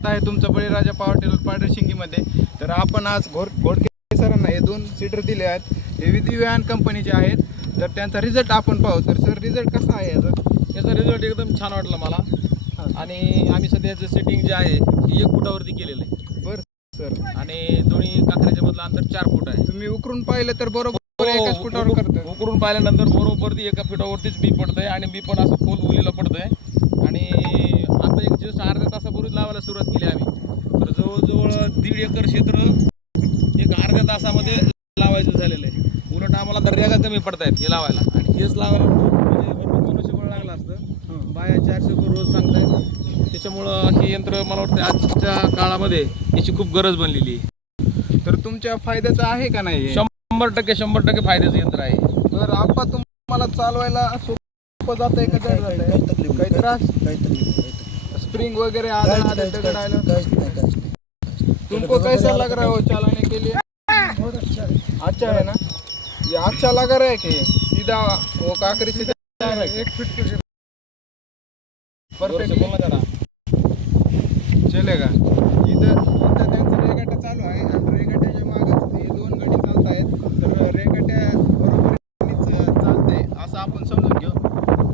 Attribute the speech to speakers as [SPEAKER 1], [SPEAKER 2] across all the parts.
[SPEAKER 1] स्वागत आहे तुमचं बळीराजा पॉवर टेलर पाडरशिंगीमध्ये तर आपण आज घोर घोडके सरांना हे दोन सीटर दिले आहेत. हे विधी व्यान कंपनीचे आहेत. तर त्यांचा रिझल्ट आपण पाहू. तर सर रिझल्ट कसा आहे याचा?
[SPEAKER 2] याचा रिझल्ट एकदम छान वाटला मला. आणि आम्ही सध्याचं सेटिंग जे आहे ते एक फुटावरती केलेलं आहे.
[SPEAKER 1] बरं सर
[SPEAKER 2] आणि दोन्ही काकऱ्याच्या मधलं अंतर चार फूट आहे.
[SPEAKER 1] तुम्ही उकरून पाहिलं तर बरोबर एकाच फुटावर करतं
[SPEAKER 2] उकरून पाहिल्यानंतर बरोबर ती एका फुटावरतीच बी पडतंय आणि बी पण असं खोल उलीला पडतंय आणि आता एक जस्ट अर्ध्या तासापूर्वी लावायला सुरुवात केली आम्ही. तर जवळजवळ दीड एकर क्षेत्र एक अर्ध्या तासामध्ये लावायचं झालेलं आहे. उलट आम्हाला तर रेगा कमी पडतायत हे लावायला. आणि हेच लावायला म्हणजे भरपूर मनुष्यबळ लागलं असतं. बाया चारशे रुपये रोज सांगतायत. त्याच्यामुळं हे यंत्र मला वाटतं आजच्या काळामध्ये याची खूप गरज बनलेली आहे.
[SPEAKER 1] तर तुमच्या फायद्याचं आहे का नाही? हे?
[SPEAKER 2] शंभर टक्के शंभर टक्के फायद्याचं यंत्र आहे.
[SPEAKER 1] तर आपा तुम्हाला चालवायला सोपं जात आहे का?
[SPEAKER 3] काही
[SPEAKER 1] त्रास?
[SPEAKER 3] काही तकलीफ
[SPEAKER 1] स्प्रिंग वगैरे दगड आलं. तुमको कैसा लग रहा है वो चलाने के लिए?
[SPEAKER 3] बहुत अच्छा है।
[SPEAKER 1] अच्छा है ना? ये अच्छा लग रहा है कि सीधा वो काकरी सीधा जा रहा है।
[SPEAKER 3] एक फिट
[SPEAKER 1] परफेक्ट चलेगा। इथं इथं त्यांचा रेगाटा चालू आहे आणि रेगाट्याच्या मागच हे दोन गडी चालत आहेत तर रेगाट्या बरोबर चालते असं आपण समजून घेऊ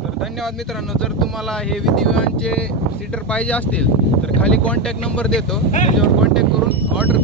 [SPEAKER 1] तर धन्यवाद मित्रांनो जर तुम्हाला हे विधी विमानचे सीटर पाहिजे असतील तर खाली कॉन्टॅक्ट नंबर देतो. त्याच्यावर कॉन्टॅक्ट करून ऑर्डर